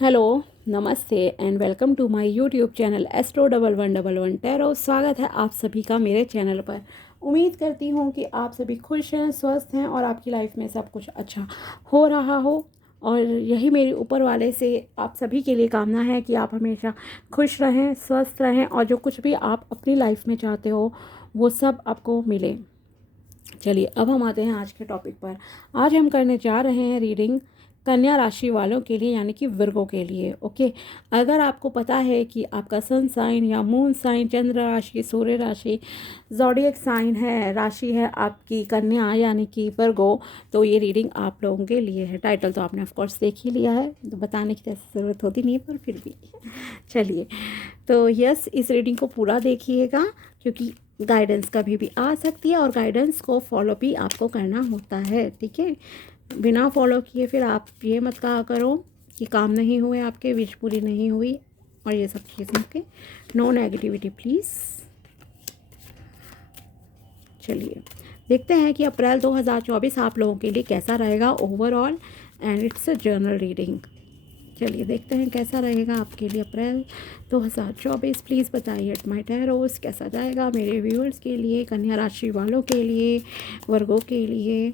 Hello, नमस्ते and welcome to my YouTube channel Astro1111 tarot. स्वागत है आप सभी का मेरे चैनल पर। उम्मीद करती हूँ कि आप सभी खुश हैं, स्वस्थ हैं और आपकी लाइफ में सब कुछ अच्छा हो रहा हो। और यही मेरी ऊपर वाले से आप सभी के लिए कामना है कि आप हमेशा खुश रहें, स्वस्थ रहें और जो कुछ भी आप अपनी लाइफ में चाहते हो वो सब आपको मिले। चलिए अब हम आते हैं आज के टॉपिक पर। आज हम करने जा रहे हैं रीडिंग कन्या राशि वालों के लिए, यानी कि वर्गों के लिए। ओके, अगर आपको पता है कि आपका सन साइन या मून साइन, चंद्र राशि, सूर्य राशि, ज़ोडिएक साइन है, राशि है आपकी कन्या यानी कि वर्गो, तो ये रीडिंग आप लोगों के लिए है। टाइटल तो आपने ऑफ कोर्स देख ही लिया है, तो बताने की जैसी ज़रूरत होती नहीं है, पर फिर भी चलिए। तो यस, इस रीडिंग को पूरा देखिएगा क्योंकि गाइडेंस कभी भी आ सकती है और गाइडेंस को फॉलो भी आपको करना होता है। ठीक है, बिना फॉलो किए फिर आप ये मत कहा करो कि काम नहीं हुए, आपके विश पूरी नहीं हुई और ये सब चीज़ें। Okay, no negativity please. चलिए देखते हैं कि अप्रैल 2024 आप लोगों के लिए कैसा रहेगा overall, and it's a journal reading. चलिए देखते हैं कैसा रहेगा आपके लिए अप्रैल 2024। प्लीज़ बताइए एट माई टैरोस कैसा जाएगा मेरे व्यूअर्स के लिए, कन्या राशि वालों के लिए, वर्गों के लिए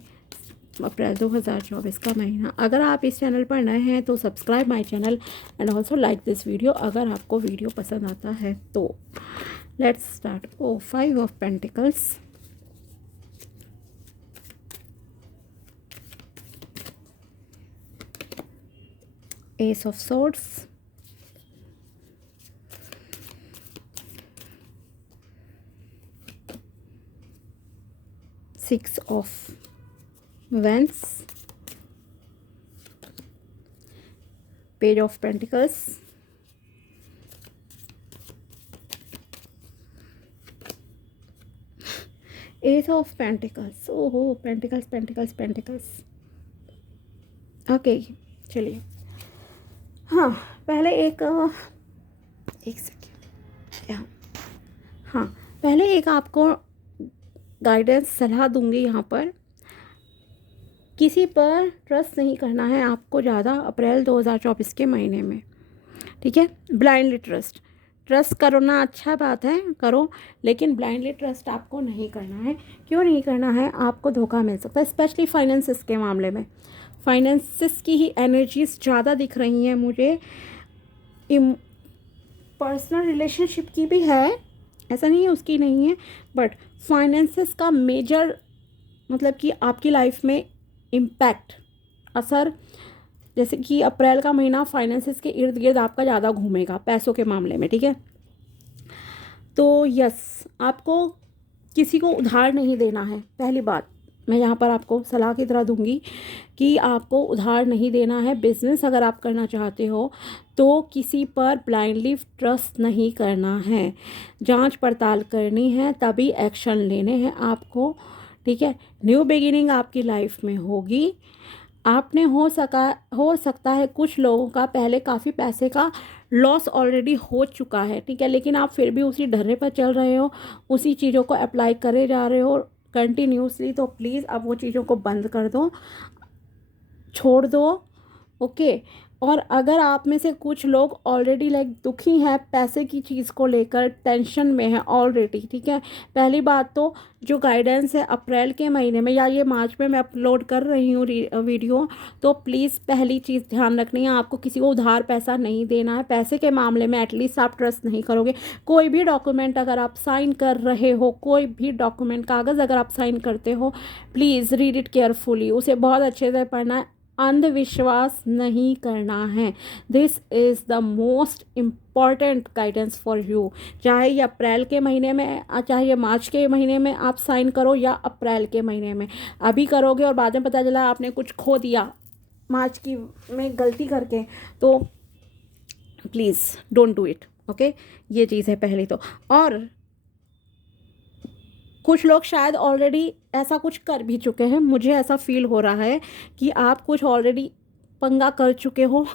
अप्रैल 2024 का महीना। अगर आप इस चैनल पर नए हैं तो subscribe my channel and also like this video अगर आपको वीडियो पसंद आता है तो। Let's start. Oh 5 of pentacles, ace of swords, 6 of wands, page of pentacles, ace of pentacles. ओहो, पेंटिकल्स पेंटिकल्स पेंटिकल्स। ओके चलिए, हाँ पहले एक सेकेंड, हाँ पहले एक आपको गाइडेंस सलाह दूंगी यहाँ पर। किसी पर ट्रस्ट नहीं करना है आपको ज़्यादा अप्रैल 2024 के महीने में। ठीक है, ब्लाइंडली ट्रस्ट करना अच्छा बात है, करो, लेकिन ब्लाइंडली ट्रस्ट आपको नहीं करना है। क्यों नहीं करना है? आपको धोखा मिल सकता है, स्पेशली फाइनेंसिस के मामले में। फाइनेंसिस की ही एनर्जीज ज़्यादा दिख रही हैं मुझे। पर्सनल रिलेशनशिप की भी है, ऐसा नहीं है उसकी नहीं है, बट फाइनेंसिस का मेजर मतलब कि आपकी लाइफ में इम्पैक्ट, असर, जैसे कि अप्रैल का महीना फाइनेंसिस के इर्द गिर्द आपका ज़्यादा घूमेगा पैसों के मामले में। ठीक है, तो यस, आपको किसी को उधार नहीं देना है। पहली बात मैं यहाँ पर आपको सलाह की तरह दूंगी कि आपको उधार नहीं देना है। बिजनेस अगर आप करना चाहते हो तो किसी पर ब्लाइंडली ट्रस्ट नहीं करना है, जांच पड़ताल करनी है, तभी एक्शन लेने हैं आपको। ठीक है, न्यू बिगिनिंग आपकी लाइफ में होगी। आपने हो सकता है कुछ लोगों का पहले काफ़ी पैसे का लॉस ऑलरेडी हो चुका है। ठीक है, लेकिन आप फिर भी उसी ढर्रे पर चल रहे हो, उसी चीज़ों को अप्लाई करे जा रहे हो कंटिन्यूसली। तो प्लीज़ अब वो चीज़ों को बंद कर दो, छोड़ दो। ओके, और अगर आप में से कुछ लोग ऑलरेडी दुखी हैं पैसे की चीज़ को लेकर, टेंशन में है ऑलरेडी। ठीक है, पहली बात तो जो गाइडेंस है अप्रैल के महीने में या ये मार्च में मैं अपलोड कर रही हूँ वीडियो, तो प्लीज़ पहली चीज़ ध्यान रखनी है, आपको किसी को उधार पैसा नहीं देना है। पैसे के मामले में एटलीस्ट आप ट्रस्ट नहीं करोगे। कोई भी डॉक्यूमेंट अगर आप साइन कर रहे हो, कोई भी डॉक्यूमेंट, कागज़ अगर आप साइन करते हो, प्लीज़ रीड इट केयरफुली, उसे बहुत अच्छे से पढ़ना है, अंधविश्वास नहीं करना है। This is the most important guidance for you. चाहे ये अप्रैल के महीने में, चाहे ये मार्च के महीने में आप साइन करो या अप्रैल के महीने में। अभी करोगे और बाद में पता चला आपने कुछ खो दिया मार्च की में गलती करके, तो please don't do it. Okay, ये चीज़ है पहली तो। और कुछ लोग शायद ऑलरेडी ऐसा कुछ कर भी चुके हैं, मुझे ऐसा फील हो रहा है कि आप कुछ ऑलरेडी पंगा कर चुके हो।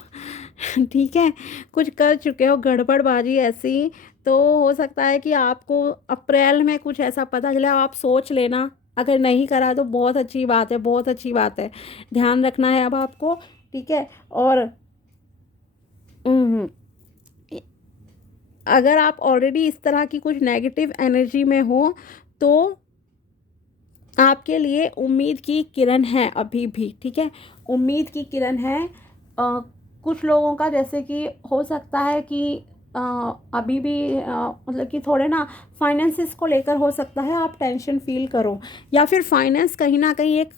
ठीक है, कुछ कर चुके हो गड़बड़बाजी ऐसी, तो हो सकता है कि आपको अप्रैल में कुछ ऐसा पता चले। आप सोच लेना, अगर नहीं करा तो बहुत अच्छी बात है, बहुत अच्छी बात है, ध्यान रखना है अब आपको। ठीक है, और अगर आप ऑलरेडी इस तरह की कुछ नेगेटिव एनर्जी में हो तो आपके लिए उम्मीद की किरण है अभी भी, ठीक है, उम्मीद की किरण है। कुछ लोगों का जैसे कि हो सकता है कि अभी भी मतलब कि थोड़े ना फाइनेंसिस को लेकर हो सकता है आप टेंशन फील करो, या फिर फाइनेंस कहीं ना कहीं एक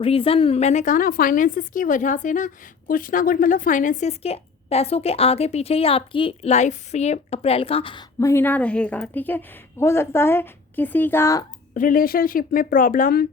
रीज़न, मैंने कहा ना फाइनेंसिस की वजह से ना कुछ मतलब फाइनेंसिस के पैसों के आगे पीछे ही आपकी लाइफ ये अप्रैल का महीना रहेगा, ठीक है। हो सकता है किसी का रिलेशनशिप में प्रॉब्लम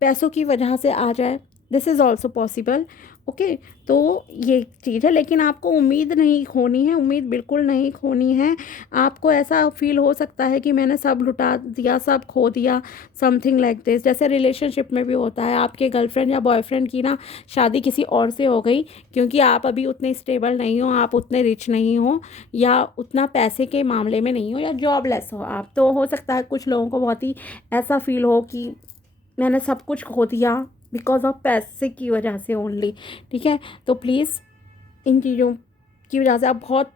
पैसों की वजह से आ जाए, this is also possible, okay. तो ये चीज़ है, लेकिन आपको उम्मीद नहीं खोनी है, उम्मीद बिल्कुल नहीं खोनी है। आपको ऐसा फील हो सकता है कि मैंने सब लुटा दिया, सब खो दिया, समथिंग लाइक दिस। जैसे रिलेशनशिप में भी होता है, आपके गर्लफ्रेंड या बॉयफ्रेंड की ना शादी किसी और से हो गई क्योंकि आप अभी उतने स्टेबल नहीं हो, आप उतने रिच नहीं हो, या उतना पैसे के मामले में नहीं हो, या जॉबलेस हो आप। तो हो सकता है कुछ लोगों को बहुत ही ऐसा फील हो कि मैंने सब कुछ खो दिया बिकॉज ऑफ पैसे की वजह से ओनली, ठीक है। तो प्लीज़ इन चीज़ों की वजह से आप बहुत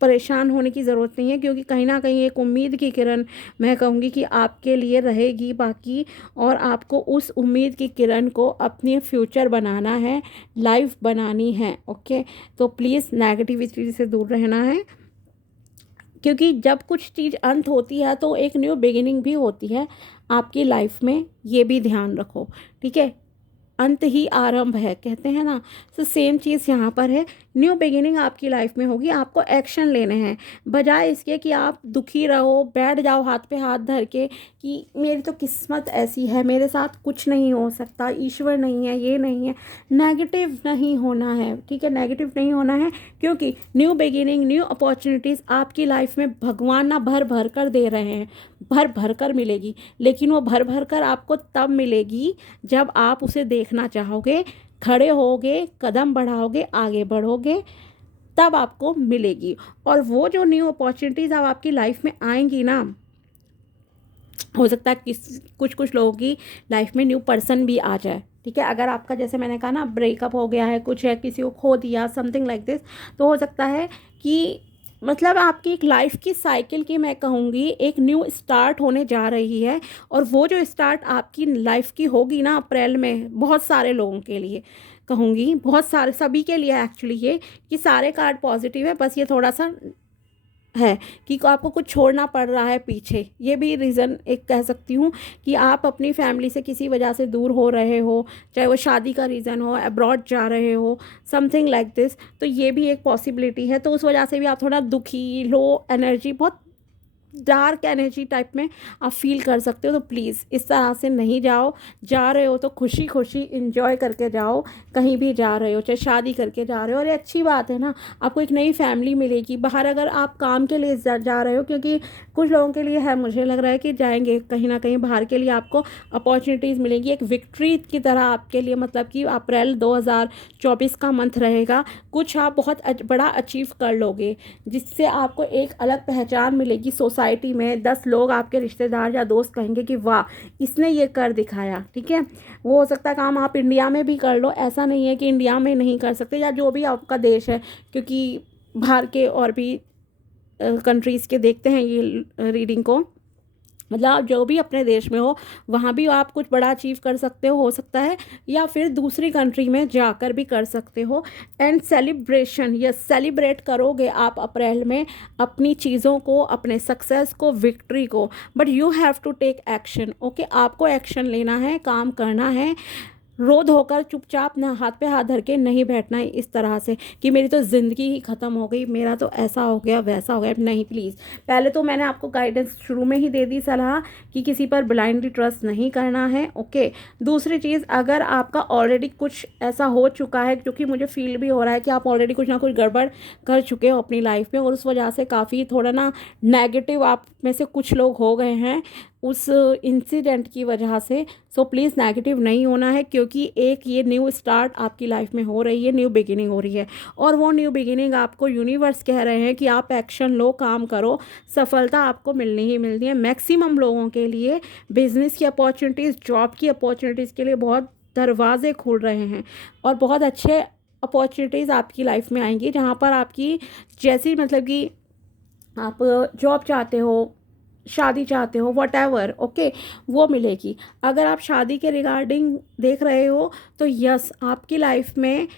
परेशान होने की ज़रूरत नहीं है, क्योंकि कहीं ना कहीं एक उम्मीद की किरण मैं कहूँगी कि आपके लिए रहेगी बाकी, और आपको उस उम्मीद की किरण को अपने फ्यूचर बनाना है, लाइफ बनानी है, ओके। तो प्लीज़ नेगेटिविटी से दूर रहना है, क्योंकि जब कुछ चीज़ अंत होती है तो एक न्यू बिगिनिंग भी होती है आपकी लाइफ में, ये भी ध्यान रखो, ठीक है। अंत ही आरंभ है कहते हैं ना, तो सेम चीज़ यहाँ पर है। न्यू बिगिनिंग आपकी लाइफ में होगी, आपको एक्शन लेने हैं, बजाय इसके कि आप दुखी रहो, बैठ जाओ हाथ पे हाथ धर के कि मेरी तो किस्मत ऐसी है, मेरे साथ कुछ नहीं हो सकता, ईश्वर नहीं है, ये नहीं है। नेगेटिव नहीं होना है, ठीक है, नेगेटिव नहीं होना है, क्योंकि न्यू बिगिनिंग, न्यू अपॉर्चुनिटीज़ आपकी लाइफ में भगवान ना भर भर कर दे रहे हैं, भर भर कर मिलेगी, लेकिन वो भर भर कर आपको तब मिलेगी जब आप उसे देखना चाहोगे, खड़े होगे, कदम बढ़ाओगे, आगे बढ़ोगे, तब आपको मिलेगी। और वो जो न्यू अपॉर्चुनिटीज़ अब आपकी लाइफ में आएंगी ना, हो सकता है कुछ कुछ लोगों की लाइफ में न्यू पर्सन भी आ जाए, ठीक है। अगर आपका जैसे मैंने कहा ना ब्रेकअप हो गया है, कुछ है, किसी को खो दिया, समथिंग लाइक दिस, तो हो सकता है कि मतलब आपकी एक लाइफ की साइकिल की मैं कहूँगी एक न्यू स्टार्ट होने जा रही है। और वो जो स्टार्ट आपकी लाइफ की होगी ना अप्रैल में, बहुत सारे लोगों के लिए कहूँगी, बहुत सारे, सभी के लिए एक्चुअली, ये कि सारे कार्ड पॉजिटिव है, बस ये थोड़ा सा है कि आपको कुछ छोड़ना पड़ रहा है पीछे। ये भी रीज़न एक कह सकती हूँ कि आप अपनी फैमिली से किसी वजह से दूर हो रहे हो, चाहे वो शादी का रीज़न हो, अब्रॉड जा रहे हो, समथिंग लाइक दिस, तो ये भी एक पॉसिबिलिटी है। तो उस वजह से भी आप थोड़ा दुखी, लो एनर्जी, बहुत डार्क एनर्जी टाइप में आप फील कर सकते हो। तो प्लीज़ इस तरह से नहीं जाओ, जा रहे हो तो खुशी खुशी इंजॉय करके जाओ, कहीं भी जा रहे हो, चाहे शादी करके जा रहे हो, और ये अच्छी बात है ना, आपको एक नई फैमिली मिलेगी। बाहर अगर आप काम के लिए जा रहे हो, क्योंकि कुछ लोगों के लिए है, मुझे लग रहा है कि जाएंगे कहीं ना कहीं बाहर के लिए, आपको अपॉर्चुनिटीज़ मिलेंगी, एक विक्ट्री की तरह आपके लिए, मतलब कि अप्रैल 2024 का मंथ रहेगा, कुछ आप बहुत बड़ा अचीव कर लोगे, जिससे आपको एक अलग पहचान मिलेगी सोसाइटी में। 10 लोग आपके रिश्तेदार या दोस्त कहेंगे कि वाह इसने ये कर दिखाया, ठीक है। वो हो सकता है काम आप इंडिया में भी कर लो, ऐसा नहीं है कि इंडिया में नहीं कर सकते, या जो भी आपका देश है, क्योंकि बाहर के और भी कंट्रीज़ के देखते हैं ये रीडिंग को, मतलब आप जो भी अपने देश में हो वहाँ भी आप कुछ बड़ा अचीव कर सकते हो सकता है, या फिर दूसरी कंट्री में जाकर भी कर सकते हो। एंड सेलिब्रेशन, ये सेलिब्रेट करोगे आप अप्रैल में अपनी चीज़ों को, अपने सक्सेस को, विक्ट्री को, but you have to take action, okay. आपको एक्शन लेना है, काम करना है, रो धोकर चुपचाप ना हाथ पे हाथ धर के नहीं बैठना है इस तरह से कि मेरी तो ज़िंदगी ही ख़त्म हो गई, मेरा तो ऐसा हो गया, वैसा हो गया। नहीं, प्लीज़, पहले तो मैंने आपको गाइडेंस शुरू में ही दे दी सलाह कि किसी पर ब्लाइंडली ट्रस्ट नहीं करना है, ओके। दूसरी चीज़, अगर आपका ऑलरेडी कुछ ऐसा हो चुका है, क्योंकि मुझे फील भी हो रहा है कि आप ऑलरेडी कुछ ना कुछ गड़बड़ कर चुके हो अपनी लाइफ में, और उस वजह से काफ़ी थोड़ा ना नेगेटिव आप में से कुछ लोग हो गए हैं उस इंसिडेंट की वजह से। सो प्लीज़ नेगेटिव नहीं होना है, क्योंकि एक ये न्यू स्टार्ट आपकी लाइफ में हो रही है, न्यू बिगिनिंग हो रही है, और वो न्यू बिगिनिंग आपको यूनिवर्स कह रहे हैं कि आप एक्शन लो, काम करो, सफलता आपको मिलनी ही मिलनी है। मैक्सिमम लोगों के लिए बिजनेस की अपॉर्चुनिटीज़, जॉब की अपॉर्चुनिटीज़ के लिए बहुत दरवाजे खुल रहे हैं, और बहुत अच्छे अपॉर्चुनिटीज़ आपकी लाइफ में आएंगी, जहाँ पर आपकी जैसी मतलब कि आप जॉब चाहते हो, शादी चाहते हो, वॉटेवर, ओके, वो मिलेगी। अगर आप शादी के रिगार्डिंग देख रहे हो तो यस, आपकी लाइफ में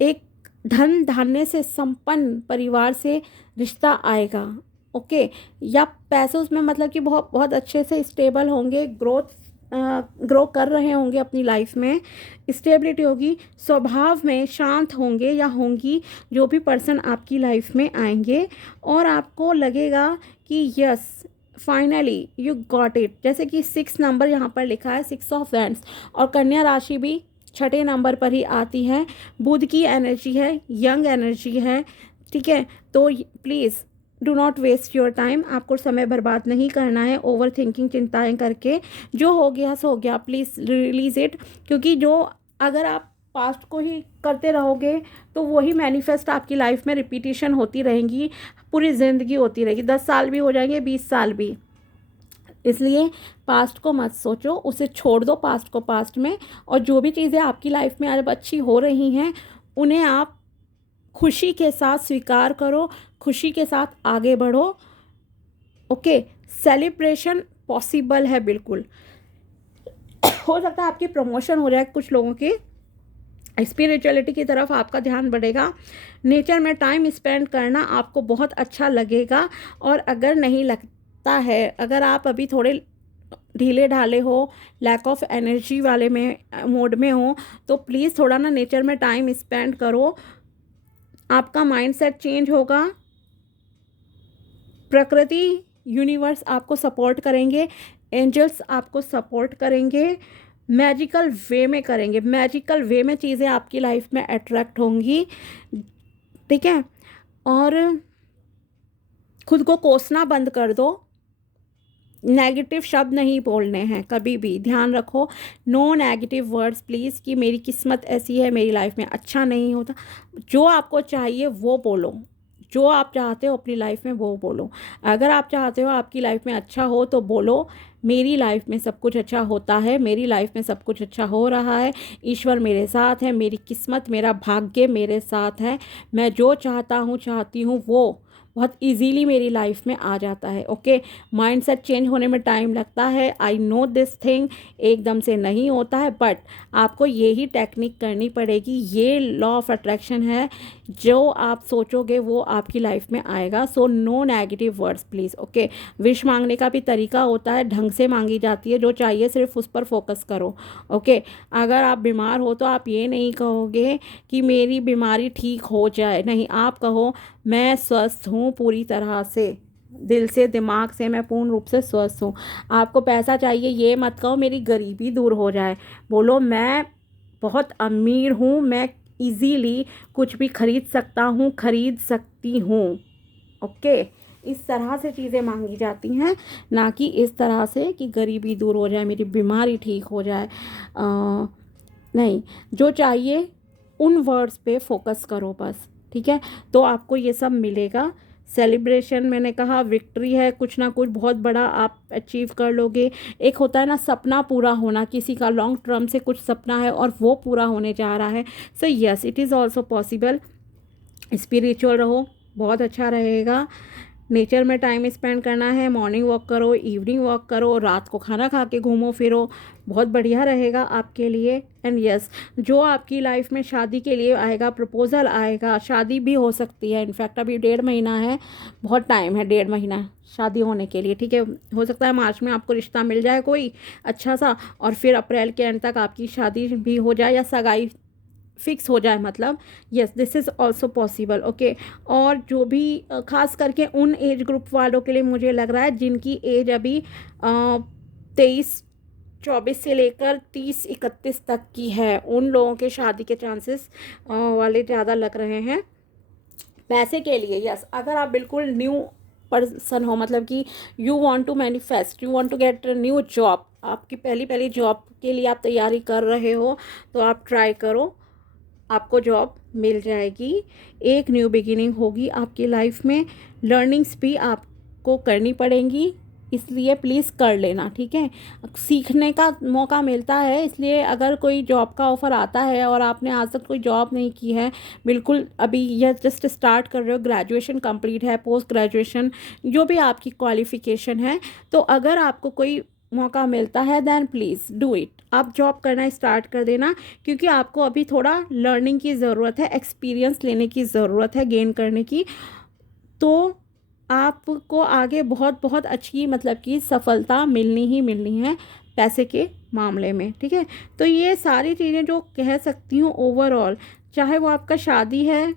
एक धन धान्य से संपन्न परिवार से रिश्ता आएगा, ओके। या पैसे उसमें मतलब कि बहुत बहुत अच्छे से स्टेबल होंगे, ग्रो कर रहे होंगे अपनी लाइफ में, स्टेबिलिटी होगी, स्वभाव में शांत होंगे या होंगी जो भी पर्सन आपकी लाइफ में आएंगे, और आपको लगेगा कि yes finally you got it. जैसे कि 6 नंबर यहाँ पर लिखा है, 6 ऑफ वैंड्स, और कन्या राशि भी 6ठे नंबर पर ही आती है। बुध की एनर्जी है, यंग एनर्जी है, ठीक है। तो please do not waste your time, आपको समय बर्बाद नहीं करना है ओवर थिंकिंग, चिंताएं करके। जो हो गया सो हो गया, प्लीज़ रिलीज़ इट, क्योंकि जो अगर आप पास्ट को ही करते रहोगे तो वही मैनिफेस्ट आपकी लाइफ में रिपीटिशन होती रहेंगी, पूरी ज़िंदगी होती रहेगी, 10 साल भी हो जाएंगे, 20 साल भी। इसलिए पास्ट को मत सोचो, उसे छोड़ दो पास्ट को पास्ट में, और जो भी चीज़ें आपकी लाइफ में अब अच्छी हो रही हैं उन्हें आप खुशी के साथ स्वीकार करो, खुशी के साथ आगे बढ़ो, ओके। सेलिब्रेशन पॉसिबल है, बिल्कुल हो सकता है आपकी प्रमोशन हो जाए, कुछ लोगों की स्पिरिचुअलिटी की तरफ आपका ध्यान बढ़ेगा, नेचर में टाइम स्पेंड करना आपको बहुत अच्छा लगेगा। और अगर नहीं लगता है, अगर आप अभी थोड़े ढीले ढाले हो, लैक ऑफ एनर्जी वाले में मोड में हो, तो प्लीज़ थोड़ा ना नेचर में टाइम स्पेंड करो, आपका माइंडसेट चेंज होगा। प्रकृति, यूनिवर्स आपको सपोर्ट करेंगे, एंजल्स आपको सपोर्ट करेंगे, मैजिकल वे में करेंगे, मैजिकल वे में चीज़ें आपकी लाइफ में अट्रैक्ट होंगी, ठीक है। और खुद को कोसना बंद कर दो, नेगेटिव शब्द नहीं बोलने हैं कभी भी, ध्यान रखो। नो नेगेटिव वर्ड्स प्लीज़, कि मेरी किस्मत ऐसी है, मेरी लाइफ में अच्छा नहीं होता। जो आपको चाहिए वो बोलो, जो आप चाहते हो अपनी लाइफ में वो बोलो। अगर आप चाहते हो आपकी लाइफ में अच्छा हो तो बोलो, मेरी लाइफ में सब कुछ अच्छा होता है, मेरी लाइफ में सब कुछ अच्छा हो रहा है, ईश्वर मेरे साथ है, मेरी किस्मत, मेरा भाग्य मेरे साथ है, मैं जो चाहती हूँ वो बहुत इजीली मेरी लाइफ में आ जाता है, ओके। माइंडसेट चेंज होने में टाइम लगता है, आई नो दिस थिंग, एकदम से नहीं होता है, बट आपको यही टेक्निक करनी पड़ेगी, ये लॉ ऑफ अट्रैक्शन है, जो आप सोचोगे वो आपकी लाइफ में आएगा। So no negative words please, okay. Wish मांगने का भी तरीका होता है, ढंग से मांगी जाती है, जो चाहिए सिर्फ उस पर फोकस करो, ओके। अगर आप बीमार हो तो आप ये नहीं कहोगे कि मेरी बीमारी ठीक हो जाए, नहीं, आप कहो मैं स्वस्थ हूँ पूरी तरह से, दिल से दिमाग से मैं पूर्ण रूप से स्वस्थ हूँ। आपको पैसा चाहिए, ये मत कहो मेरी गरीबी दूर हो जाए, बोलो मैं बहुत अमीर हूँ, मैं इजीली कुछ भी खरीद सकता हूँ, खरीद सकती हूँ, ओके। इस तरह से चीज़ें मांगी जाती हैं, ना कि इस तरह से कि गरीबी दूर हो जाए, मेरी बीमारी ठीक हो जाए, नहीं। जो चाहिए उन वर्ड्स पे फोकस करो बस, ठीक है, तो आपको ये सब मिलेगा। सेलिब्रेशन मैंने कहा विक्ट्री है, कुछ ना कुछ बहुत बड़ा आप अचीव कर लोगे। एक होता है ना सपना पूरा होना, किसी का लॉन्ग टर्म से कुछ सपना है और वो पूरा होने जा रहा है, so yes it is also possible. Spiritual रहो, बहुत अच्छा रहेगा। नेचर में टाइम स्पेंड करना है, मॉर्निंग वॉक करो, इवनिंग वॉक करो, रात को खाना खा के घूमो फिरो, बहुत बढ़िया रहेगा आपके लिए। एंड यस, जो आपकी लाइफ में शादी के लिए आएगा, प्रपोज़ल आएगा, शादी भी हो सकती है, इनफैक्ट अभी 1.5 महीना है, बहुत टाइम है, 1.5 महीना शादी होने के लिए, ठीक है। हो सकता है मार्च में आपको रिश्ता मिल जाए कोई अच्छा सा, और फिर अप्रैल के एंड तक आपकी शादी भी हो जाए या सगाई फिक्स हो जाए, मतलब yes this is also possible, okay. और जो भी खास करके उन एज ग्रुप वालों के लिए मुझे लग रहा है जिनकी एज अभी 23-24 से लेकर 30-31 तक की है, उन लोगों के शादी के चांसेस वाले ज़्यादा लग रहे हैं। पैसे के लिए यस, अगर आप बिल्कुल न्यू पर्सन हो, मतलब कि you want to manifest, you want to get new job, आपकी पहली जॉब के लिए आप तैयारी कर रहे हो, तो आप ट्राई करो, आपको जॉब मिल जाएगी, एक न्यू बिगिनिंग होगी आपकी लाइफ में। लर्निंग्स भी आपको करनी पड़ेंगी, इसलिए प्लीज़ कर लेना, ठीक है। सीखने का मौका मिलता है, इसलिए अगर कोई जॉब का ऑफ़र आता है और आपने आज तक कोई जॉब नहीं की है, बिल्कुल अभी यह जस्ट स्टार्ट कर रहे हो, ग्रेजुएशन कंप्लीट है, पोस्ट ग्रेजुएशन जो भी आपकी क्वालिफ़िकेशन है, तो अगर आपको कोई मौका मिलता है देन प्लीज़ डू इट। आप जॉब करना स्टार्ट कर देना, क्योंकि आपको अभी थोड़ा लर्निंग की ज़रूरत है, एक्सपीरियंस लेने की ज़रूरत है, गेन करने की। तो आपको आगे बहुत बहुत अच्छी मतलब कि सफलता मिलनी ही मिलनी है पैसे के मामले में, ठीक है। तो ये सारी चीज़ें जो कह सकती हूँ ओवरऑल, चाहे वो आपका शादी है,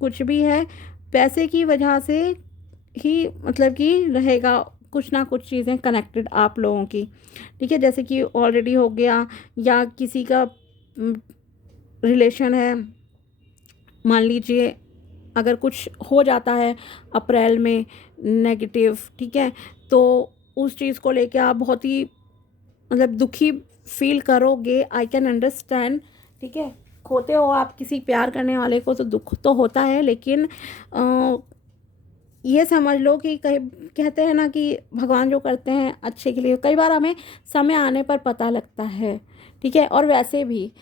कुछ भी है, पैसे की वजह से ही मतलब कि रहेगा कुछ ना कुछ चीज़ें कनेक्टेड आप लोगों की, ठीक है। जैसे कि ऑलरेडी हो गया, या किसी का रिलेशन है, मान लीजिए अगर कुछ हो जाता है अप्रैल में नेगेटिव, ठीक है, तो उस चीज़ को लेके आप बहुत ही मतलब दुखी फील करोगे, आई कैन अंडरस्टैंड, ठीक है। खोते हो आप किसी प्यार करने वाले को तो दुख तो होता है, लेकिन ये समझ लो कि कहीं कहते हैं ना कि भगवान जो करते हैं अच्छे के लिए, कई बार हमें समय आने पर पता लगता है, ठीक है। और वैसे भी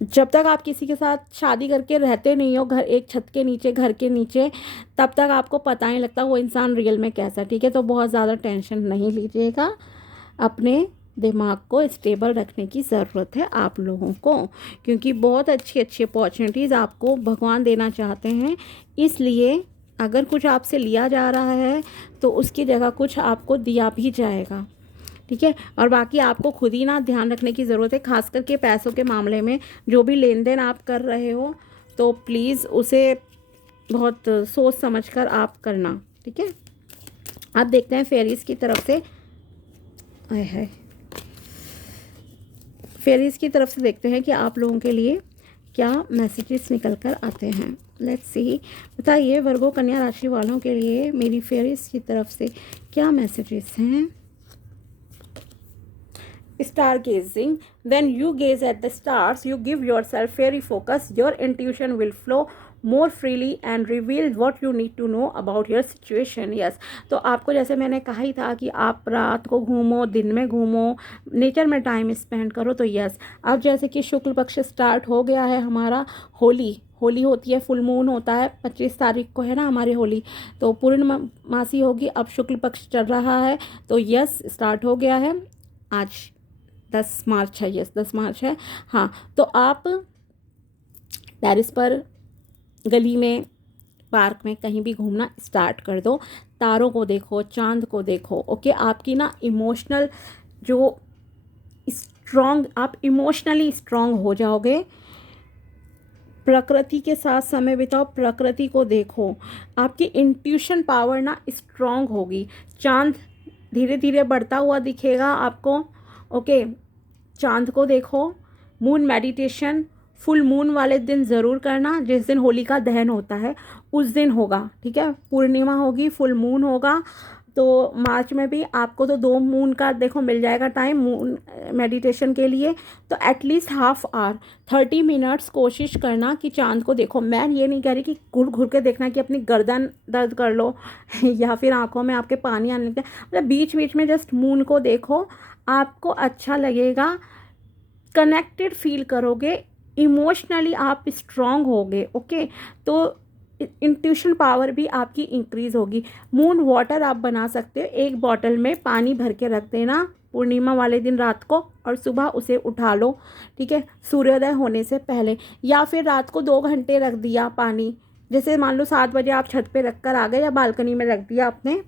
जब तक आप किसी के साथ शादी करके रहते नहीं हो घर एक छत के नीचे, घर के नीचे, तब तक आपको पता नहीं लगता वो इंसान रियल में कैसा है, ठीक है। तो बहुत ज़्यादा टेंशन नहीं लीजिएगा, अपने दिमाग को स्टेबल रखने की ज़रूरत है आप लोगों को, क्योंकि बहुत अच्छी अच्छी अपॉर्चुनिटीज़ आपको भगवान देना चाहते हैं। इसलिए अगर कुछ आपसे लिया जा रहा है तो उसकी जगह कुछ आपको दिया भी जाएगा, ठीक है। और बाकी आपको खुद ही ना ध्यान रखने की ज़रूरत है, खास करके पैसों के मामले में। जो भी लेन देन आप कर रहे हो तो प्लीज़ उसे बहुत सोच समझ कर आप करना, ठीक है। आप देखते हैं फेरीज़ की तरफ से, आए है फेरीज़ की तरफ से देखते हैं कि आप लोगों के लिए क्या मैसेजेस निकल कर आते हैं। लेट्स सी, बताइए वर्गो कन्या राशि वालों के लिए मेरी फेरीज़ की तरफ से क्या मैसेजेस हैं। Stargazing, when you gaze at the stars you give yourself fairy focus, your intuition will flow more freely and reveal what you need to know about your situation. Yes, तो आपको जैसे मैंने कहा ही था कि आप रात को घूमो, दिन में घूमो, नेचर में टाइम स्पेंड करो। तो यस, अब जैसे कि शुक्ल पक्ष स्टार्ट हो गया है हमारा, होली होती है, फुल मून होता है 25 तारीख को है ना हमारी होली, तो पूर्णमासी होगी। अब शुक्ल पक्ष चल रहा है, तो यस स्टार्ट हो गया है। आज 10 मार्च है, यस 10 मार्च है। हाँ, तो आप टेरेस पर, गली में, पार्क में कहीं भी घूमना स्टार्ट कर दो, तारों को देखो, चांद को देखो, ओके। आपकी ना इमोशनल जो आप इमोशनली स्ट्रॉन्ग हो जाओगे। प्रकृति के साथ समय बिताओ, प्रकृति को देखो, आपकी इंट्यूशन पावर ना स्ट्रॉन्ग होगी। चांद धीरे धीरे बढ़ता हुआ दिखेगा आपको, ओके। चांद को देखो, मून मेडिटेशन फुल मून वाले दिन ज़रूर करना, जिस दिन होली का दहन होता है उस दिन होगा, ठीक है। पूर्णिमा होगी, फुल मून होगा। तो मार्च में भी आपको तो 2 मून का देखो मिल जाएगा टाइम मून मेडिटेशन के लिए। तो एटलीस्ट हाफ आवर 30 मिनट्स कोशिश करना कि चांद को देखो। मैं ये नहीं कह रही कि घुर घुर के देखना कि अपनी गर्दन दर्द कर लो या फिर आंखों में आपके पानी आने लगता है, मतलब बीच बीच में जस्ट मून को देखो, आपको अच्छा लगेगा, कनेक्टेड फील करोगे, इमोशनली आप स्ट्रॉन्ग होगे, ओके। तो इंट्यूशन पावर भी आपकी इंक्रीज़ होगी। मून वाटर आप बना सकते हो, एक बॉटल में पानी भर के रख देना पूर्णिमा वाले दिन रात को, और सुबह उसे उठा लो, ठीक है, सूर्योदय होने से पहले। या फिर रात को 2 घंटे रख दिया पानी, जैसे मान लो 7 बजे आप छत पे रख कर आ गए या बालकनी में रख दिया अपने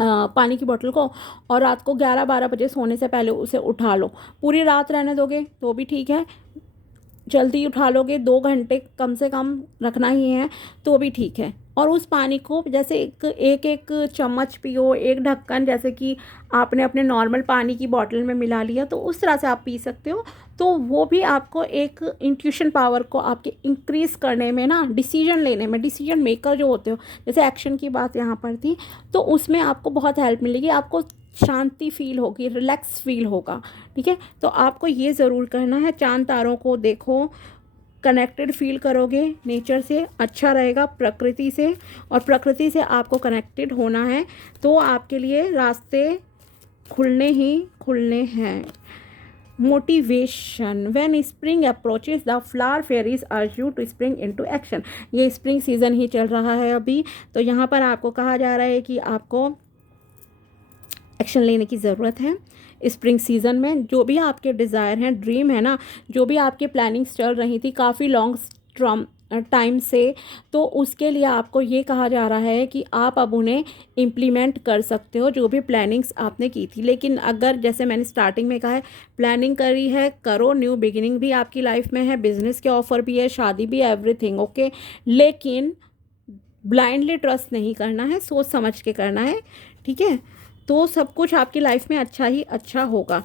पानी की बोतल को, और रात को 11-12 बजे सोने से पहले उसे उठा लो। पूरी रात रहने दोगे तो भी ठीक है, जल्दी उठा लोगे, 2 घंटे कम से कम रखना ही है तो भी ठीक है। और उस पानी को जैसे एक चम्मच पियो, एक ढक्कन जैसे कि आपने अपने नॉर्मल पानी की बॉटल में मिला लिया, तो उस तरह से आप पी सकते हो। तो वो भी आपको एक इंट्यूशन पावर को आपके इंक्रीज़ करने में ना, डिसीजन लेने में, डिसीजन मेकर जो होते हो, जैसे एक्शन की बात यहाँ पर थी, तो उसमें आपको बहुत हेल्प मिलेगी, आपको शांति फील होगी, रिलैक्स फील होगा, ठीक है। तो आपको ये ज़रूर करना है, चांद तारों को देखो, कनेक्टेड फील करोगे नेचर से, अच्छा रहेगा प्रकृति से, और प्रकृति से आपको कनेक्टेड होना है तो आपके लिए रास्ते खुलने ही खुलने हैं। Motivation, when spring approaches the flower fairies urge you to spring into action. ये स्प्रिंग सीजन ही चल रहा है अभी, तो यहाँ पर आपको कहा जा रहा है कि आपको एक्शन लेने की ज़रूरत है। स्प्रिंग सीज़न में जो भी आपके डिज़ायर हैं, ड्रीम है ना, जो भी आपकी प्लानिंग्स चल रही थी काफ़ी लॉन्ग टाइम से, तो उसके लिए आपको ये कहा जा रहा है कि आप अब उन्हें इम्प्लीमेंट कर सकते हो, जो भी प्लानिंग्स आपने की थी। लेकिन अगर जैसे मैंने स्टार्टिंग में कहा है, प्लानिंग करी है, करो, न्यू बिगिनिंग भी आपकी लाइफ में है, बिजनेस के ऑफर भी है, शादी भी है, एवरीथिंग ओके। लेकिन ब्लाइंडली ट्रस्ट नहीं करना है, सोच समझ के करना है, ठीक है, तो सब कुछ आपकी लाइफ में अच्छा ही अच्छा होगा।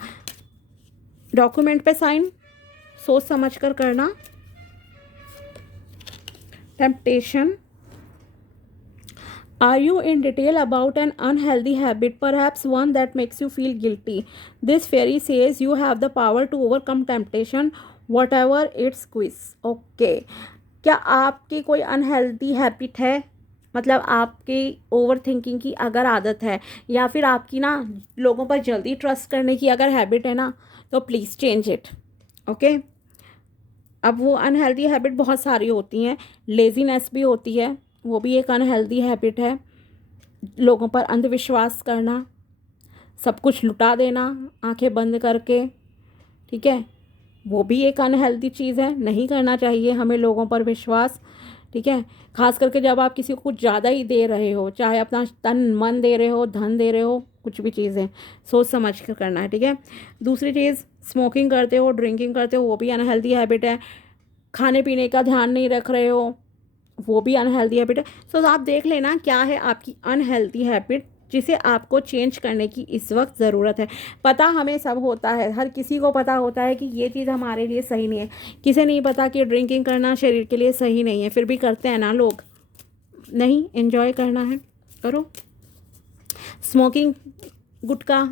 डॉक्यूमेंट पे साइन सोच समझ कर करना। Temptation, are you in detail about an unhealthy habit, perhaps one that makes you feel guilty? This fairy says you have the power to overcome temptation whatever its quiz. Okay, क्या आपकी कोई unhealthy habit है, मतलब आपकी over thinking की अगर आदत है, या फिर आपकी ना लोगों पर जल्दी ट्रस्ट करने की अगर हैबिट है ना, तो प्लीज़ चेंज इट ओके। अब वो अनहेल्दी हैबिट बहुत सारी होती हैं, लेज़ीनेस भी होती है, वो भी एक अनहेल्दी हैबिट है। लोगों पर अंधविश्वास करना, सब कुछ लुटा देना आंखें बंद करके, ठीक है, वो भी एक अनहेल्दी चीज़ है, नहीं करना चाहिए हमें लोगों पर विश्वास, ठीक है। खास करके जब आप किसी को कुछ ज़्यादा ही दे रहे हो, चाहे अपना तन मन दे रहे हो, धन दे रहे हो, कुछ भी चीज़ें सोच समझ कर करना है, ठीक है। दूसरी चीज़, स्मोकिंग करते हो, ड्रिंकिंग करते हो, वो भी अनहेल्दी हैबिट है। खाने पीने का ध्यान नहीं रख रहे हो, वो भी अनहेल्दी हैबिट है। सो आप देख लेना क्या है आपकी अनहेल्दी हैबिट जिसे आपको चेंज करने की इस वक्त ज़रूरत है। पता हमें सब होता है, हर किसी को पता होता है कि ये चीज़ हमारे लिए सही नहीं है। किसे नहीं पता कि ड्रिंकिंग करना शरीर के लिए सही नहीं है, फिर भी करते हैं ना लोग। नहीं, एंजॉय करना है, करो। स्मोकिंग, गुटखा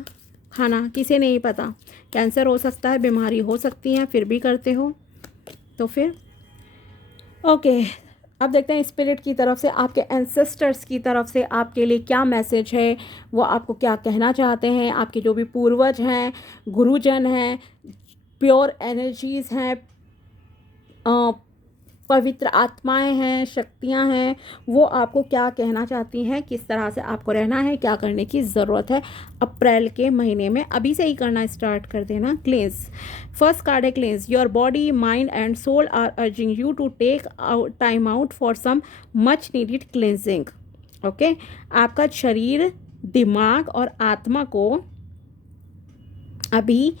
खाना, किसे नहीं पता कैंसर हो सकता है, बीमारी हो सकती है, फिर भी करते हो, तो फिर ओके। अब देखते हैं स्पिरिट की तरफ से, आपके एंसेस्टर्स की तरफ से आपके लिए क्या मैसेज है, वो आपको क्या कहना चाहते हैं। आपके जो भी पूर्वज हैं, गुरुजन हैं, प्योर एनर्जीज़ हैं, पवित्र आत्माएं हैं, शक्तियां हैं, वो आपको क्या कहना चाहती हैं, किस तरह से आपको रहना है, क्या करने की ज़रूरत है अप्रैल के महीने में। अभी से ही करना स्टार्ट कर देना। क्लेंस, फर्स्ट कार्ड है cleanse. Your body, mind and soul are urging you to take time out for some much needed cleansing okay. आपका शरीर, दिमाग और आत्मा को अभी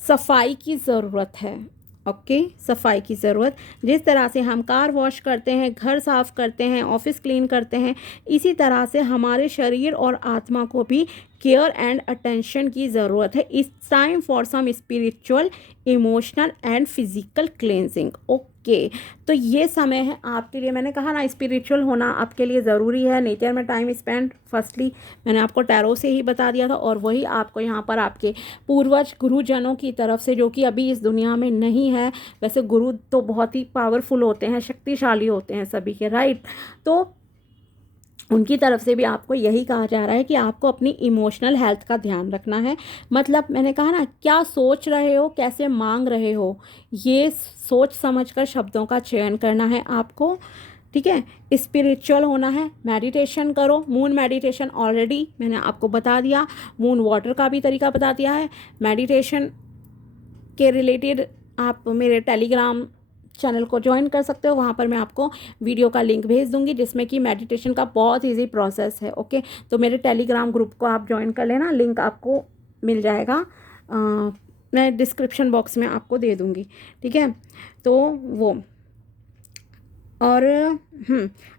सफाई की ज़रूरत है ओके, सफाई की ज़रूरत। जिस तरह से हम कार वॉश करते हैं, घर साफ़ करते हैं, ऑफिस क्लीन करते हैं, इसी तरह से हमारे शरीर और आत्मा को भी केयर एंड अटेंशन की ज़रूरत है। It's time for some spiritual, emotional and physical cleansing okay. तो ये समय है आपके लिए। मैंने कहा ना, स्पिरिचुअल होना आपके लिए ज़रूरी है, नेचर में टाइम स्पेंड। फर्स्टली मैंने आपको टैरो से ही बता दिया था, और वही आपको यहाँ पर आपके पूर्वज गुरुजनों की तरफ से, जो कि अभी इस दुनिया में नहीं है। वैसे गुरु तो बहुत ही पावरफुल होते हैं, शक्तिशाली होते हैं सभी के, राइट। तो उनकी तरफ से भी आपको यही कहा जा रहा है कि आपको अपनी इमोशनल हेल्थ का ध्यान रखना है। मतलब मैंने कहा ना, क्या सोच रहे हो, कैसे मांग रहे हो, ये सोच समझकर शब्दों का चयन करना है आपको, ठीक है। स्पिरिचुअल होना है, मेडिटेशन करो। मून मेडिटेशन ऑलरेडी मैंने आपको बता दिया, मून वाटर का भी तरीका बता दिया है। मेडिटेशन के रिलेटेड आप मेरे टेलीग्राम चैनल को ज्वाइन कर सकते हो, वहाँ पर मैं आपको वीडियो का लिंक भेज दूंगी जिसमें कि मेडिटेशन का बहुत इजी प्रोसेस है ओके। तो मेरे टेलीग्राम ग्रुप को आप ज्वाइन कर लेना, लिंक आपको मिल जाएगा, मैं डिस्क्रिप्शन बॉक्स में आपको दे दूंगी, ठीक है। तो वो, और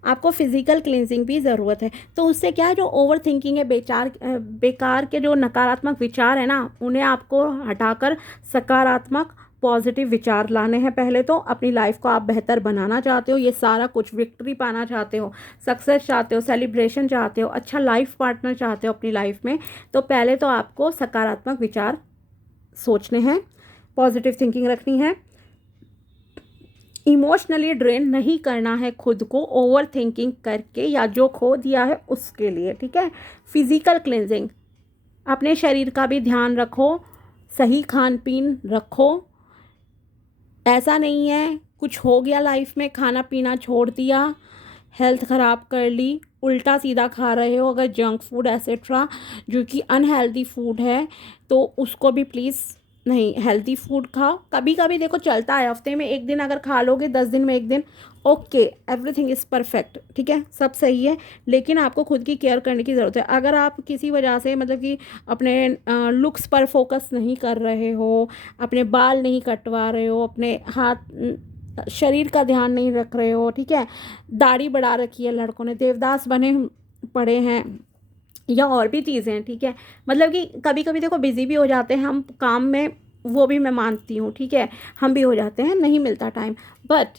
आपको फिज़िकल क्लींजिंग भी ज़रूरत है। तो उससे क्या है, जो ओवर थिंकिंग है, बेकार के जो नकारात्मक विचार है ना, उन्हें आपको हटाकर सकारात्मक पॉजिटिव विचार लाने हैं। पहले तो अपनी लाइफ को आप बेहतर बनाना चाहते हो, ये सारा कुछ विक्ट्री पाना चाहते हो, सक्सेस चाहते हो, सेलिब्रेशन चाहते हो, अच्छा लाइफ पार्टनर चाहते हो अपनी लाइफ में, तो पहले तो आपको सकारात्मक विचार सोचने हैं, पॉजिटिव थिंकिंग रखनी है। इमोशनली ड्रेन नहीं करना है खुद को ओवर थिंकिंग करके या जो खो दिया है उसके लिए, ठीक है। फिजिकल क्लिनजिंग, अपने शरीर का भी ध्यान रखो, सही खान पीन रखो। ऐसा नहीं है कुछ हो गया लाइफ में, खाना पीना छोड़ दिया, हेल्थ ख़राब कर ली, उल्टा सीधा खा रहे हो अगर जंक फूड एसेट्रा जो कि अनहेल्दी फूड है, तो उसको भी प्लीज़ नहीं, हेल्दी फूड खाओ। कभी कभी देखो चलता है, हफ्ते में एक दिन अगर खा लोगे, 10 दिन में एक दिन, ओके, एवरीथिंग इज़ परफेक्ट, ठीक है, सब सही है। लेकिन आपको खुद की केयर करने की ज़रूरत है। अगर आप किसी वजह से मतलब कि अपने लुक्स पर फोकस नहीं कर रहे हो, अपने बाल नहीं कटवा रहे हो, अपने शरीर का ध्यान नहीं रख रहे हो, ठीक है, दाढ़ी बढ़ा रखी है लड़कों ने, देवदास बने पड़े हैं, या और भी चीज़ें हैं, ठीक है, मतलब कि कभी कभी देखो बिज़ी भी हो जाते हैं हम काम में, वो भी मैं मानती हूँ, ठीक है, हम भी हो जाते हैं, नहीं मिलता time, but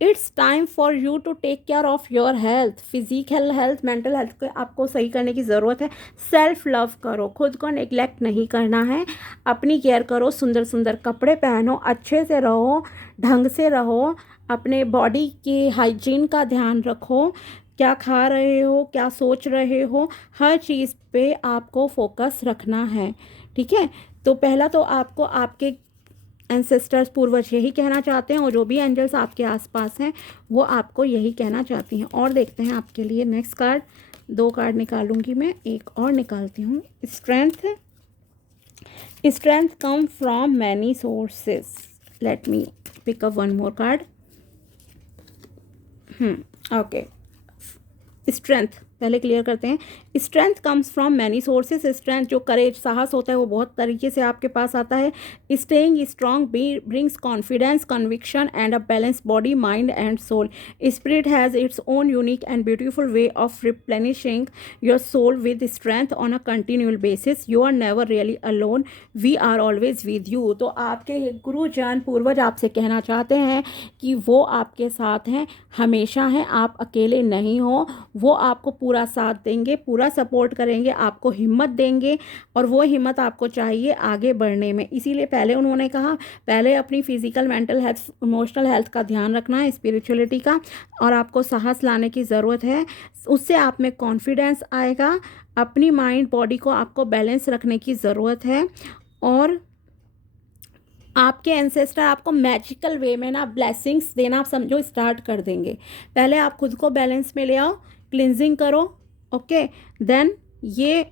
it's time for you to take care of your health, physical health, mental health को आपको सही करने की ज़रूरत है। सेल्फ लव करो, खुद को नेग्लेक्ट नहीं करना है, अपनी केयर करो, सुंदर सुंदर कपड़े पहनो, अच्छे से रहो, ढंग से रहो, अपने बॉडी की हाइजीन का ध्यान रखो, क्या खा रहे हो, क्या सोच रहे हो, हर चीज़ पे आपको फोकस रखना है, ठीक है। तो पहला तो आपको आपके एंसेस्टर्स, पूर्वज यही कहना चाहते हैं, और जो भी एंजल्स आपके आसपास हैं वो आपको यही कहना चाहती हैं। और देखते हैं आपके लिए नेक्स्ट कार्ड, 2 कार्ड निकालूंगी मैं, एक और निकालती हूँ। Strength, strength come from many sources, let me pick up one more card. Okay, strength पहले क्लियर करते हैं। Strength comes from many sources, strength जो करेज, साहस होता है वो बहुत तरीके से आपके पास आता है। Staying strong brings confidence, conviction and a balance body, mind and soul. Spirit has its own unique and beautiful way of replenishing your soul with strength on a continual basis. You are never really alone, we are always with you. तो आपके गुरुजन, पूर्वज आपसे कहना चाहते हैं कि वो आपके साथ हैं, हमेशा हैं, आप अकेले नहीं हो, वो आपको पूरा साथ देंगे, पूरा सपोर्ट करेंगे, आपको हिम्मत देंगे, और वो हिम्मत आपको चाहिए आगे बढ़ने में। इसीलिए पहले उन्होंने कहा, पहले अपनी physical, mental health, emotional health का ध्यान रखना है, स्पिरिचुअलिटी का, और आपको साहस लाने की ज़रूरत है। उससे आप में कॉन्फिडेंस आएगा, अपनी माइंड बॉडी को आपको बैलेंस रखने की ज़रूरत है, और आपके एंसेस्टर आपको मैजिकल वे में ना ब्लेसिंग्स देना, आप समझो, स्टार्ट कर देंगे। पहले आप खुद को बैलेंस में ले आओ, क्लिनजिंग करो, ओके, देन ये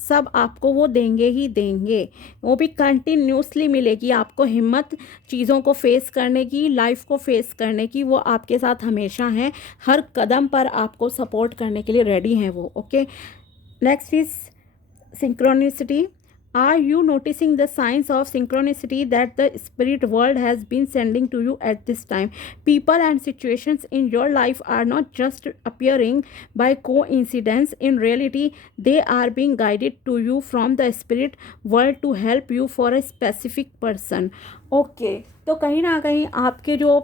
सब आपको वो देंगे ही देंगे, वो भी कंटिन्यूसली मिलेगी आपको हिम्मत चीज़ों को फेस करने की, लाइफ को फेस करने की। वो आपके साथ हमेशा हैं, हर कदम पर आपको सपोर्ट करने के लिए रेडी हैं वो, okay. Next is synchronicity. Are you noticing the signs of synchronicity that the spirit world has been sending to you at this time? People and situations in your life are not just appearing by coincidence. In reality, they are being guided to you from the spirit world to help you for a specific person. Okay, तो कहीं ना कहीं आपके जो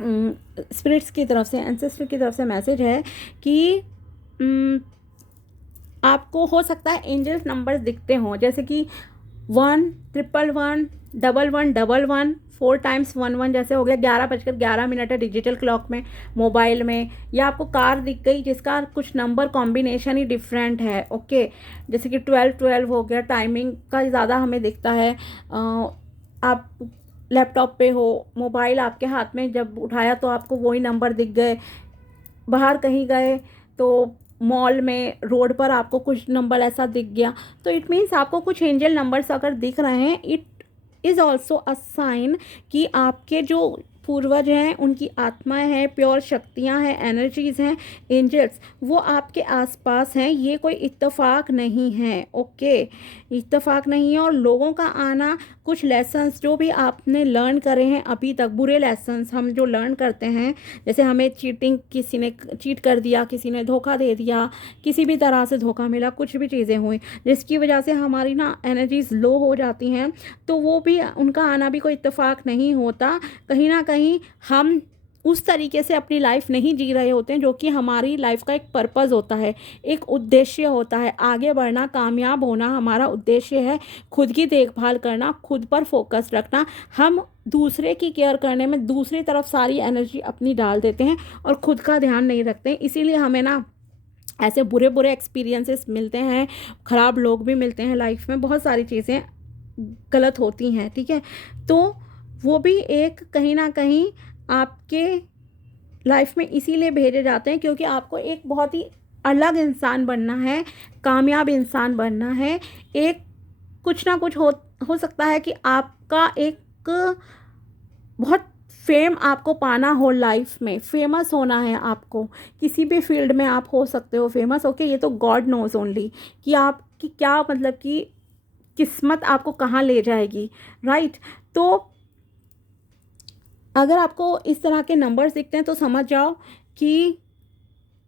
spirits की तरफ से, ancestor की तरफ से मैसेज है कि आपको हो सकता है एंजल्स नंबर्स दिखते हों, जैसे कि 111 1111 4 टाइम्स 11, जैसे हो गया 11:11 है डिजिटल क्लॉक में, मोबाइल में, या आपको कार दिख गई जिसका कुछ नंबर कॉम्बिनेशन ही डिफरेंट है, ओके, जैसे कि 1212 हो गया, टाइमिंग का ज़्यादा हमें दिखता है। आप लैपटॉप पे हो, मोबाइल आपके हाथ में जब उठाया तो आपको वही नंबर दिख गए, बाहर कहीं गए तो मॉल में, रोड पर आपको कुछ नंबर ऐसा दिख गया, तो इट मीन्स आपको कुछ एंजल नंबर्स अगर दिख रहे हैं, it is also a sign कि आपके जो पूर्वज हैं, उनकी आत्माएं हैं, प्योर शक्तियां हैं, एनर्जीज़ हैं, एंजल्स, वो आपके आसपास हैं। ये कोई इत्तेफाक नहीं है, ओके, इत्तेफाक नहीं है। और लोगों का आना, कुछ लेसन्स जो भी आपने लर्न करे हैं अभी तक, बुरे लेसन्स हम जो लर्न करते हैं, जैसे हमें चीटिंग, किसी ने चीट कर दिया, किसी ने धोखा दे दिया, किसी भी तरह से धोखा मिला, कुछ भी चीज़ें हुई जिसकी वजह से हमारी ना एनर्जीज़ लो हो जाती हैं, तो वो भी, उनका आना भी कोई इत्तेफाक नहीं होता। कहीं ना कहीं हम उस तरीके से अपनी लाइफ नहीं जी रहे होते हैं जो कि हमारी लाइफ का एक पर्पज़ होता है, एक उद्देश्य होता है, आगे बढ़ना, कामयाब होना हमारा उद्देश्य है, खुद की देखभाल करना, खुद पर फोकस रखना। हम दूसरे की केयर करने में दूसरी तरफ सारी एनर्जी अपनी डाल देते हैं और ख़ुद का ध्यान नहीं रखते हैं। इसीलिए हमें ना ऐसे बुरे बुरे एक्सपीरियंसेस मिलते हैं, ख़राब लोग भी मिलते हैं लाइफ में, बहुत सारी चीज़ें गलत होती हैं, ठीक है। तो वो भी एक कहीं ना कहीं आपके लाइफ में इसीलिए भेजे जाते हैं क्योंकि आपको एक बहुत ही अलग इंसान बनना है, कामयाब इंसान बनना है। एक कुछ ना कुछ हो सकता है कि आपका एक बहुत फेम आपको पाना हो, लाइफ में फेमस होना है आपको, किसी भी फील्ड में आप हो सकते हो फेमस। ओके, ये तो गॉड नोज ओनली कि आपकी क्या मतलब कि किस्मत आपको कहाँ ले जाएगी, राइट। तो अगर आपको इस तरह के नंबर्स दिखते हैं तो समझ जाओ कि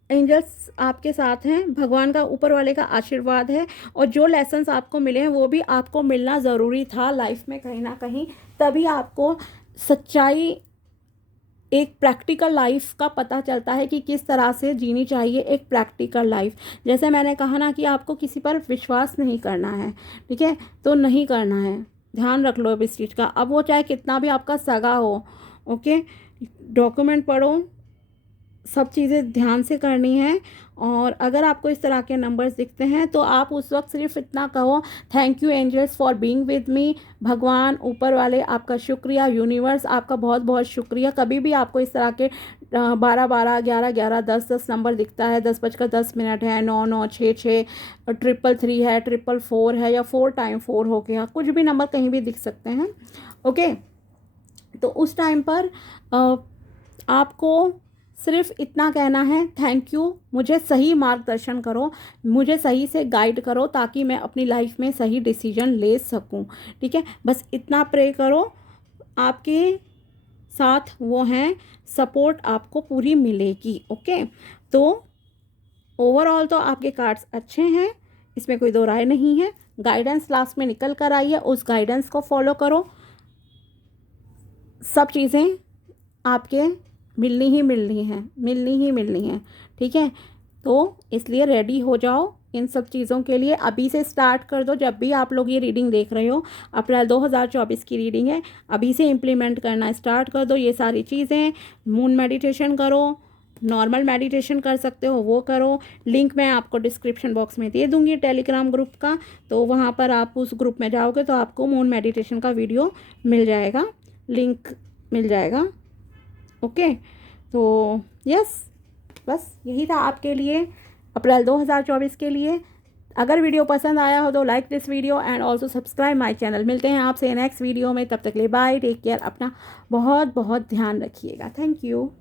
एंजल्स आपके साथ हैं, भगवान का, ऊपर वाले का आशीर्वाद है। और जो लेसन्स आपको मिले हैं वो भी आपको मिलना ज़रूरी था लाइफ में कहीं ना कहीं, तभी आपको सच्चाई, एक प्रैक्टिकल लाइफ का पता चलता है कि किस तरह से जीनी चाहिए एक प्रैक्टिकल लाइफ। जैसे मैंने कहा ना कि आपको किसी पर विश्वास नहीं करना है, ठीक है, तो नहीं करना है, ध्यान रख लो अब इस चीज़ का। अब वो चाहे कितना भी आपका सगा हो, ओके, डॉक्यूमेंट पढ़ो, सब चीज़ें ध्यान से करनी है। और अगर आपको इस तरह के नंबर्स दिखते हैं तो आप उस वक्त सिर्फ इतना कहो, thank you angels for being with me. भगवान, ऊपर वाले आपका शुक्रिया, यूनिवर्स आपका बहुत बहुत शुक्रिया। कभी भी आपको इस तरह के 12-12, 11-11, 10-10 नंबर दिखता है, 10:10 है, 9-9, 6-6, 333 है, 444 है, या 4 टाइम 4 हो गया, कुछ भी नंबर कहीं भी दिख सकते हैं, ओके। तो उस टाइम पर आपको सिर्फ इतना कहना है, थैंक यू, मुझे सही मार्गदर्शन करो, मुझे सही से गाइड करो ताकि मैं अपनी लाइफ में सही डिसीजन ले सकूं, ठीक है। बस इतना प्रे करो, आपके साथ वो हैं, सपोर्ट आपको पूरी मिलेगी, ओके। तो ओवरऑल तो आपके कार्ड्स अच्छे हैं, इसमें कोई दो राय नहीं है। गाइडेंस लास्ट में निकल कर आई है, उस गाइडेंस को फॉलो करो, सब चीज़ें आपके मिलनी ही मिलनी है, ठीक है। तो इसलिए रेडी हो जाओ इन सब चीज़ों के लिए, अभी से स्टार्ट कर दो। जब भी आप लोग ये रीडिंग देख रहे हो, अप्रैल 2024 की रीडिंग है, अभी से इम्प्लीमेंट करना स्टार्ट कर दो ये सारी चीज़ें। मून मेडिटेशन करो, नॉर्मल मेडिटेशन कर सकते हो वो करो। लिंक मैं आपको डिस्क्रिप्शन बॉक्स में दे दूँगी टेलीग्राम ग्रुप का, तो वहाँ पर आप उस ग्रुप में जाओगे तो आपको मून मेडिटेशन का वीडियो मिल जाएगा, लिंक मिल जाएगा, ओके। तो यस, बस यही था आपके लिए अप्रैल 2024 के लिए। अगर वीडियो पसंद आया हो तो like this video and also subscribe my channel. मिलते हैं आपसे नेक्स्ट वीडियो में, तब तक ले बाय, टेक केयर, अपना बहुत बहुत ध्यान रखिएगा, थैंक यू।